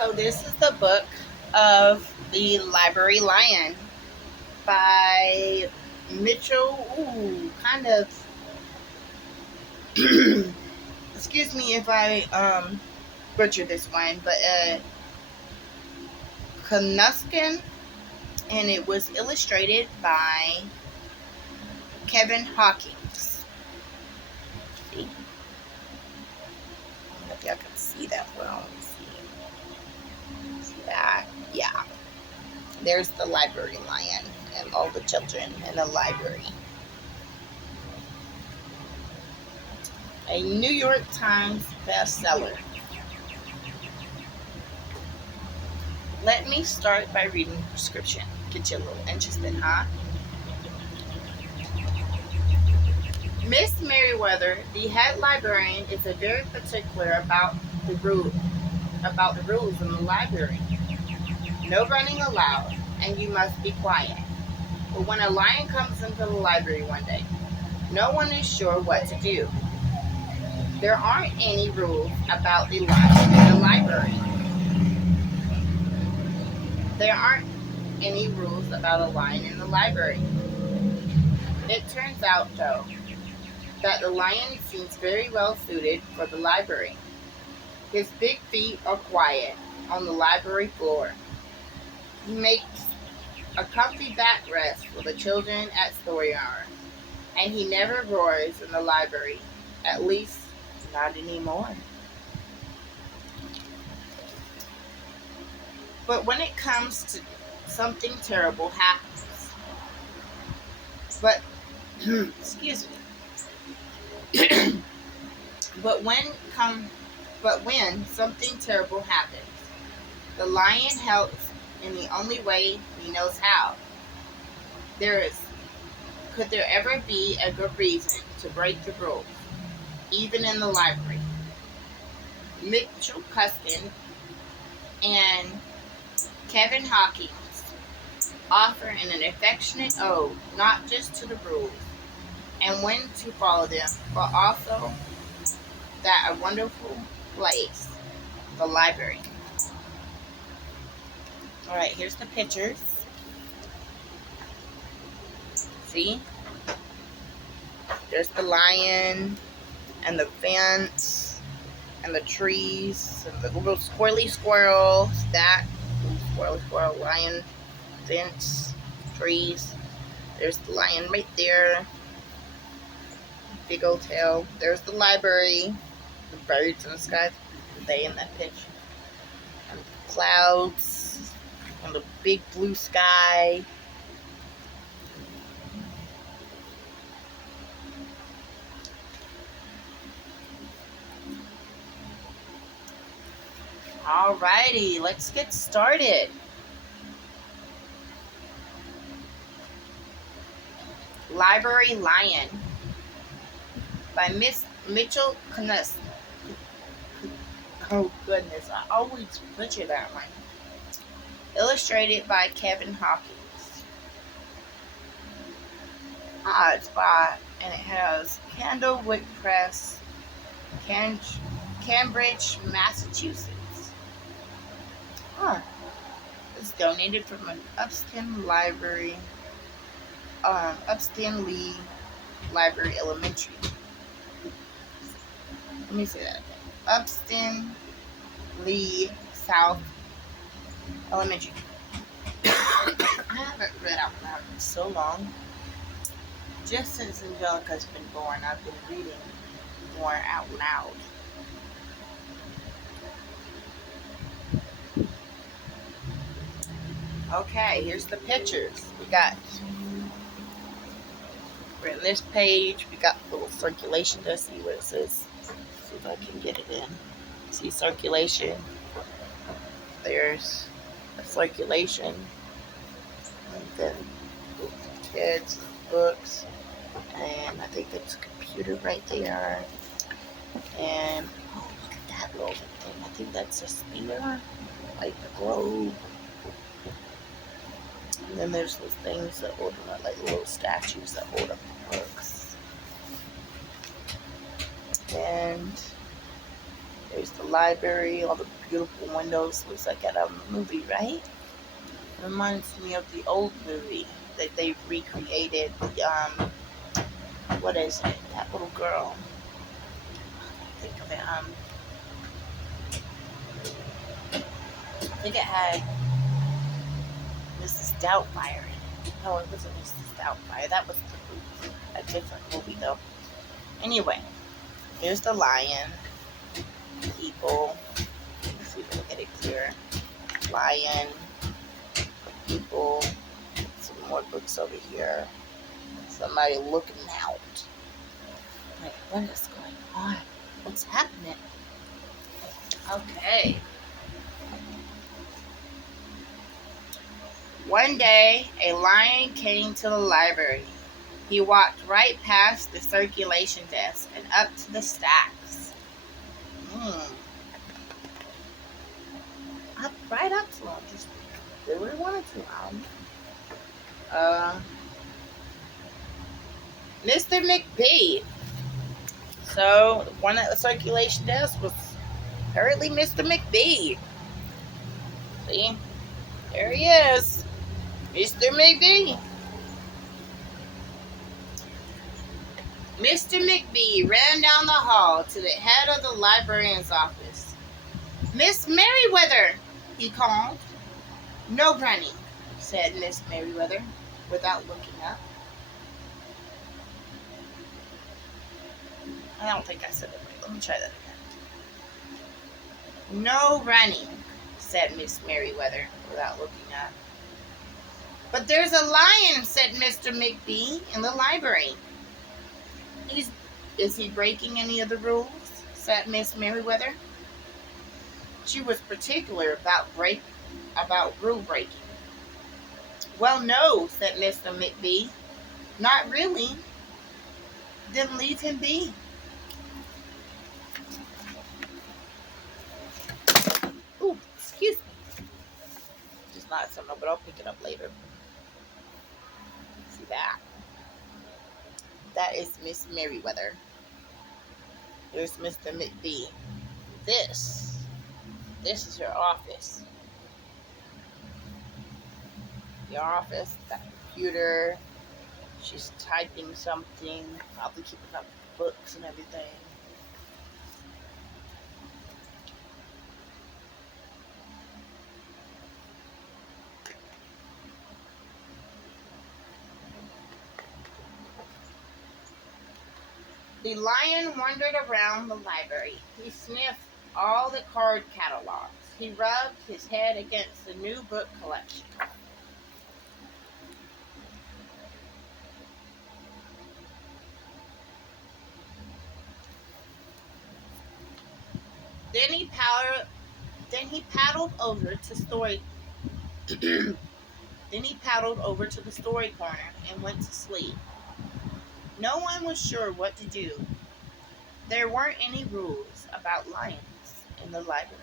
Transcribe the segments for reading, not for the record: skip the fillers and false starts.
So this is the book of The Library Lion by Mitchell. Ooh, kind of. Excuse me if I butcher this one, but Knuskin, and it was illustrated by Kevin Hawkins. See? I don't know if y'all can see that well. Let me see. See that? Yeah. There's the library lion and all the children in the library. A New York Times bestseller. Let me start by reading the description. Get you a little interested, huh? Miss Merriweather, the head librarian, is very particular about the rules in the library. No running allowed, and you must be quiet. But when a lion comes into the library one day, no one is sure what to do. There aren't any rules about the lion in the library. There aren't any rules about a lion in the library. It turns out, though, that the lion seems very well suited for the library. His big feet are quiet on the library floor. He makes a comfy backrest for the children at story hour, and he never roars in the library, at least not anymore. But when it comes to something terrible happens. But excuse me. But when something terrible happens, the lion helps in the only way he knows how. Could there ever be a good reason to break the rules, even in the library? Mitchell Cuskin and Kevin Hawkins offer an affectionate ode not just to the rules and when to follow them, but also that a wonderful place, the library. Alright, here's the pictures. See? There's the lion and the fence and the trees and the little squirrely squirrels. That little squirrely squirrel, lion, fence, trees. There's the lion right there. Big old tail. There's the library. The birds in the sky. They in that picture. And the clouds. And the big blue sky. Alrighty, let's get started. Library Lion by Miss Mitchell Knust. Oh goodness, I always butcher that one. Illustrated by Kevin Hawkins. It's by, and it has Candlewick Press, Cambridge, Massachusetts. It's donated from an Upston Library, Upston Lee Library Elementary. Let me say that again. Upston Lee South Elementary. I haven't read out loud in so long. Just since Angelica's been born, I've been reading more out loud. Okay, here's the pictures. We're in this page. We got a little circulation to see what it says. See if I can get it in. See circulation. There's a circulation. And then kids, books. And I think that's a computer right there. And oh, look at that little thing. I think that's a spear. Like the globe. And then there's those things that hold them up, like little statues that hold up the books. And There's the library, all the beautiful windows. Looks like at a movie, right? It reminds me of the old movie that they recreated. What is it? That little girl. I think of it. I think it had Mrs. Doubtfire in it. No, it wasn't Mrs. Doubtfire. That was a different movie, though. Anyway, here's the lion. People. Let's see if I can get it clear. Lion. People. Some more books over here. Somebody looking out. Like, what is going on? What's happening? Okay. One day, a lion came to the library. He walked right past the circulation desk and up to the stacks. Right up to him. Just did what he wanted to. Mr. McBee. So, one at the circulation desk was apparently Mr. McBee. See? There he is. Mr. McBee. Mr. McBee ran down the hall to the head of the librarian's office. Miss Merriweather, he called. No running, said Miss Merriweather, without looking up. I don't think I said it right. Let me try that again. No running, said Miss Merriweather, without looking up. But there's a lion, said Mr. McBee, in the library. Is he breaking any of the rules? Said Miss Merriweather. She was particular about rule breaking. Well, no, said Mr. McBee. Not really. Then leave him be. Ooh, excuse me. Just not something, but I'll pick it up later. See that? That is Miss Merriweather. Here's Mr. McBee. This is your office. Your office, that computer. She's typing something. Probably keeping up books and everything. The lion wandered around the library. He sniffed all the card catalogs. He rubbed his head against the new book collection. Then he paddled over to the story corner and went to sleep. No one was sure what to do. There weren't any rules about lions in the library.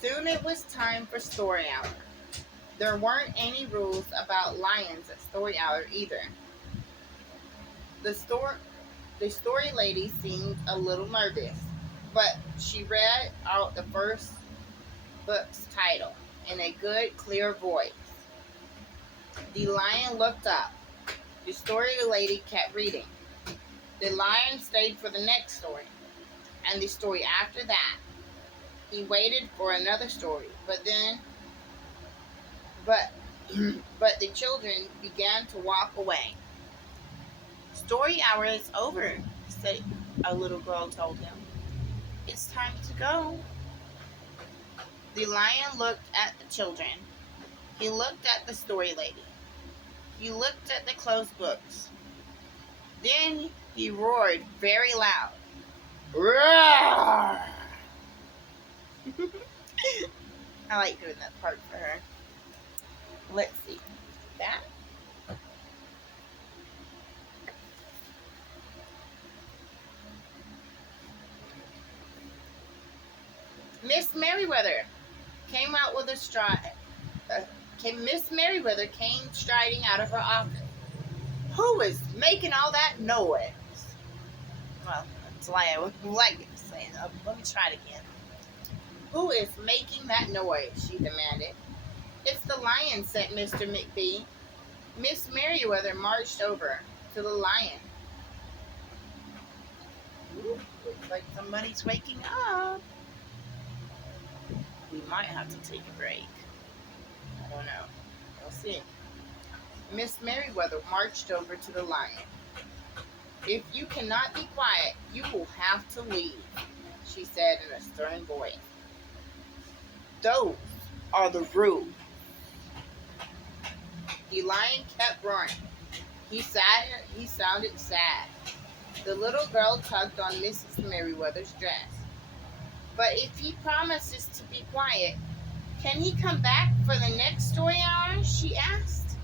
Soon it was time for story hour. There weren't any rules about lions at story hour either. The story lady seemed a little nervous, but she read out the first book's title in a good, clear voice. The lion looked up. The story lady kept reading. The lion stayed for the next story, and the story after that. He waited for another story, but the children began to walk away. Story hour is over, said a little girl told him. It's time to go. The lion looked at the children. He looked at the story lady. He looked at the closed books. Then he roared very loud. Roar! I like doing that part for her. Let's see. That. Miss Merriweather came out with a stride. Miss Merriweather came striding out of her office. Who is making all that noise? Well, that's why I would like it saying. Let me try it again. Who is making that noise? She demanded. It's the lion, said Mr. McBee. Miss Merriweather marched over to the lion. Ooh, looks like somebody's waking up. We might have to take a break. I don't know. We'll see. Miss Merriweather marched over to the lion. If you cannot be quiet, you will have to leave, she said in a stern voice. Those are the rules. The lion kept roaring. He sounded sad. The little girl tugged on Mrs. Merriweather's dress. But if he promises to be quiet, can he come back for the next story hour? She asked.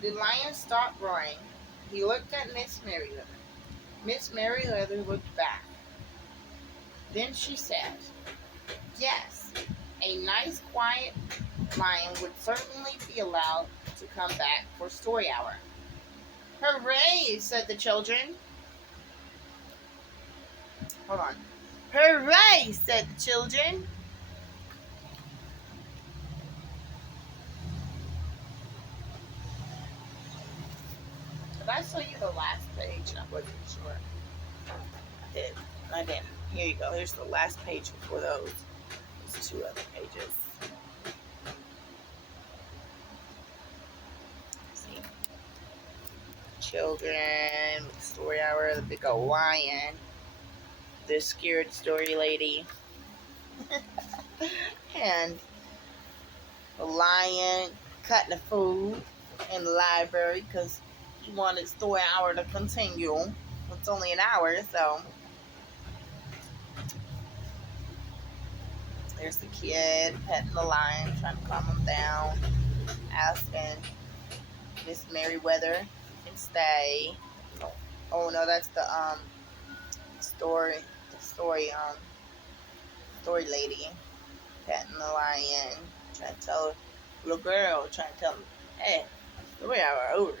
The lion stopped roaring. He looked at Miss Merriweather. Miss Merriweather looked back. Then she said, yes, a nice quiet lion would certainly be allowed to come back for story hour. Hooray, said the children. Hold on. Hooray, said the children. Did I show you the last page? I wasn't sure. I didn't. Here you go. Here's the last page for those. There's 2 other pages. See? Children, story hour, the big old lion, the scared story lady, and the lion cutting the food in the library because he wanted story hour to continue. It's only an hour, so there's the kid petting the lion, trying to calm him down, asking Miss Merriweather can stay. Oh no, that's the story lady petting the lion, trying to tell the little girl, trying to tell him, hey, story hour over.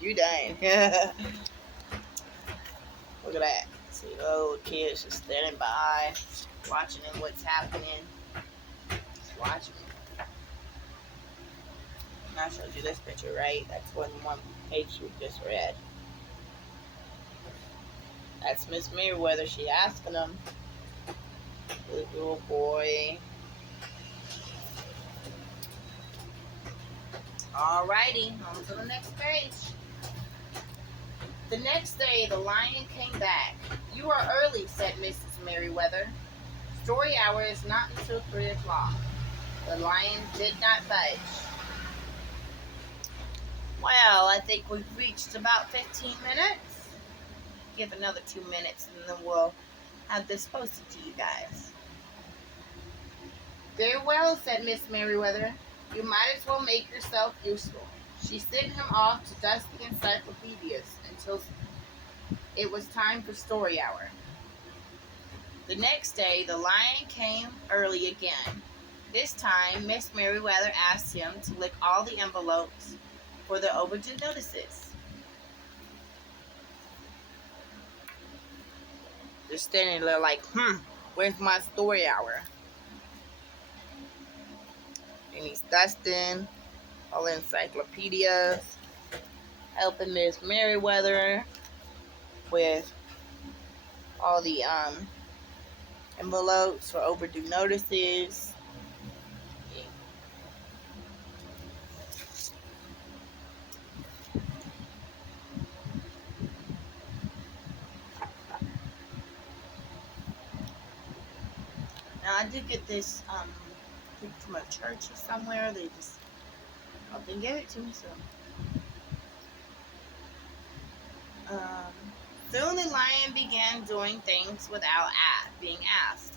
You dying. Look at that. See, the kid's just standing by, watching what's happening. Just watching. And I showed you this picture, right? That's one page we just read. That's Miss Merriweather. She asking him. The little boy. Alrighty, on to the next page. The next day, the lion came back. You are early, said Mrs. Merriweather. Story hour is not until 3 o'clock. The lion did not budge. Well, I think we've reached about 15 minutes. Give another 2 minutes and then we'll have this posted to you guys. Very well, said Miss Merriweather. You might as well make yourself useful. She sent him off to dust the encyclopedias until it was time for story hour. The next day, the lion came early again. This time, Miss Merriweather asked him to lick all the envelopes for the overdue notices. They're standing there like, where's my story hour? And he's dusting all the encyclopedias, helping Miss Merriweather with all the envelopes for overdue notices. Now I did get this from a church or somewhere. They gave it to me, so. Soon the lion began doing things without being asked.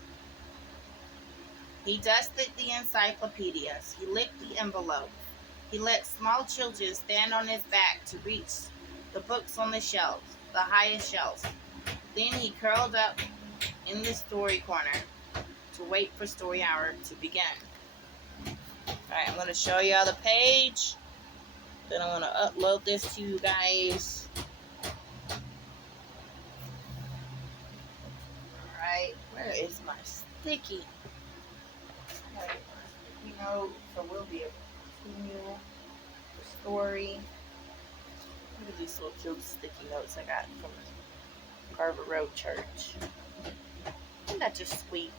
He dusted the encyclopedias. He licked the envelope. He let small children stand on his back to reach the books on the shelves, the highest shelves. Then he curled up in the story corner to wait for story hour to begin. Alright, I'm going to show you the page. Then I'm going to upload this to you guys. Alright, where is my sticky? Okay, sticky note, so we'll be able to continue the story. Look at these little cute sticky notes I got from Carver Road Church. Isn't that just sweet?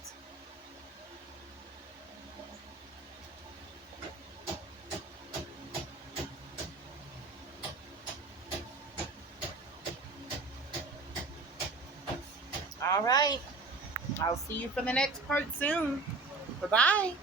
Alright, I'll see you for the next part soon. Bye-bye.